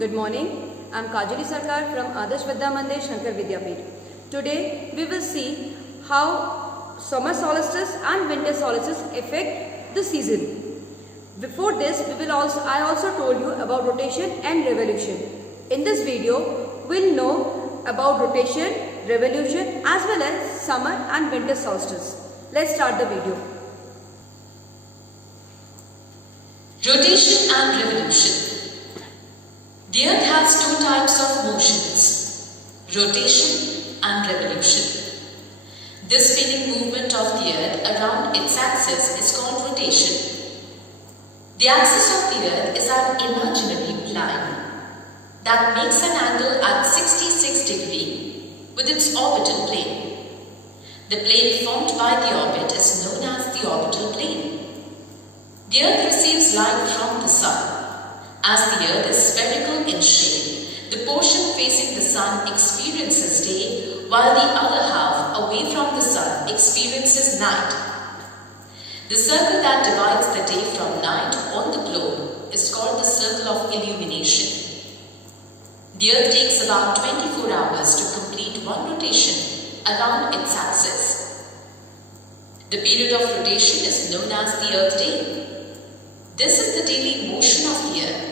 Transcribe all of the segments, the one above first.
Good morning. I am Kajoli Sarkar from ADARSH MANDIR SHANKAR Vidyapeeth. Today we will see how summer solstice and winter solstice affect the season. Before this, I also told you about rotation and revolution. In this video, we'll know about rotation, revolution as well as summer and winter solstice. Let's start the video. Rotation and revolution. The earth has two types of motions, rotation and revolution. This spinning movement of the earth around its axis is called rotation. The axis of the earth is an imaginary plane that makes an angle at 66 degrees with its orbital plane. The plane formed by the orbit is known as the orbital plane. The earth receives light from the sun. As the earth is spherical in shape, the portion facing the sun experiences day, while the other half away from the sun experiences night. The circle that divides the day from night on the globe is called the circle of illumination. The earth takes about 24 hours to complete one rotation around its axis. The period of rotation is known as the earth day. This is the daily motion of the earth.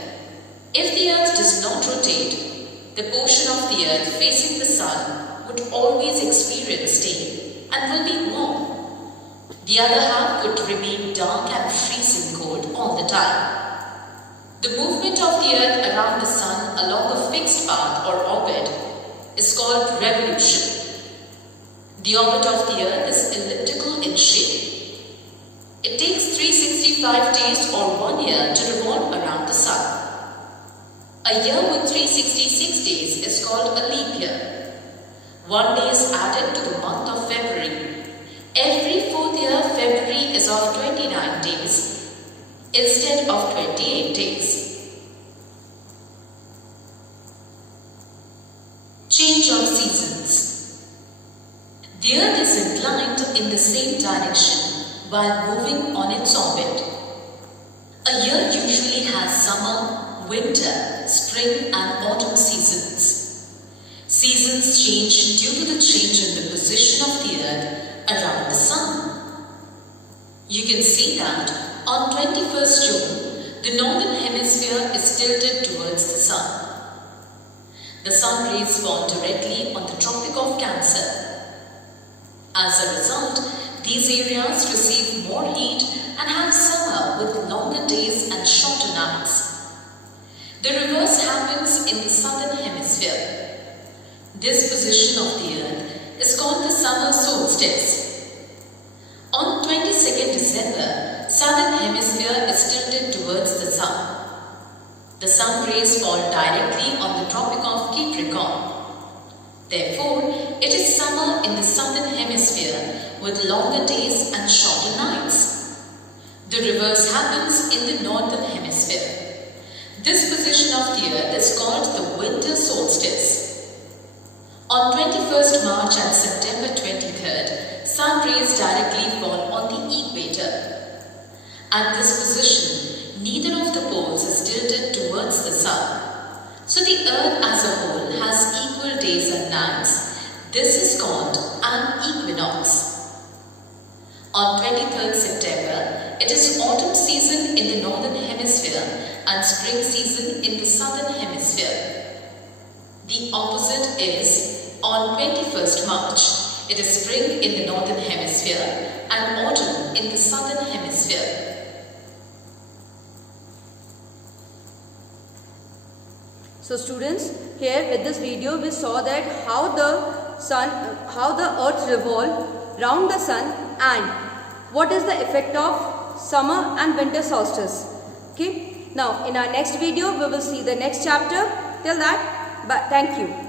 If the earth does not rotate, the portion of the earth facing the sun would always experience day and will be warm. The other half would remain dark and freezing cold all the time. The movement of the earth around the sun along a fixed path or orbit is called revolution. The orbit of the earth is elliptical in shape. It takes 365 days or 1 year to revolve around the sun. A year with 366 days is called a leap year. 1 day is added to the month of February. Every fourth year, February is of 29 days instead of 28 days. Change of seasons. The earth is inclined in the same direction while moving on its orbit. A year usually has summer, winter, spring and autumn seasons. Seasons change due to the change in the position of the earth around the sun. You can see that on 21st June, the northern hemisphere is tilted towards the sun. The sun rays fall directly on the Tropic of Cancer. As a result, these areas receive more heat and have summer with longer days and shorter nights. The reverse happens in the southern hemisphere. This position of the earth is called the summer solstice. On 22nd December, southern hemisphere is tilted towards the sun. The sun rays fall directly on the Tropic of Capricorn. Therefore, it is summer in the southern hemisphere with longer days and shorter nights. The reverse happens in the northern hemisphere. This position of the earth is called the winter solstice. On 21st March and September 23rd, sun rays directly fall on the equator. At this position, neither of the poles is tilted towards the sun. So the earth as a whole has equal days and nights. This is called an equinox. On 23rd September, it is autumn season in the northern hemisphere and spring season in the southern hemisphere. The opposite is on 21st March. It is spring in the northern hemisphere and autumn in the southern hemisphere. So students, here with this video we saw that how the earth revolves round the sun and what is the effect of summer and winter solstice. Okay. Now in our next video we will see the next chapter. Till that, thank you.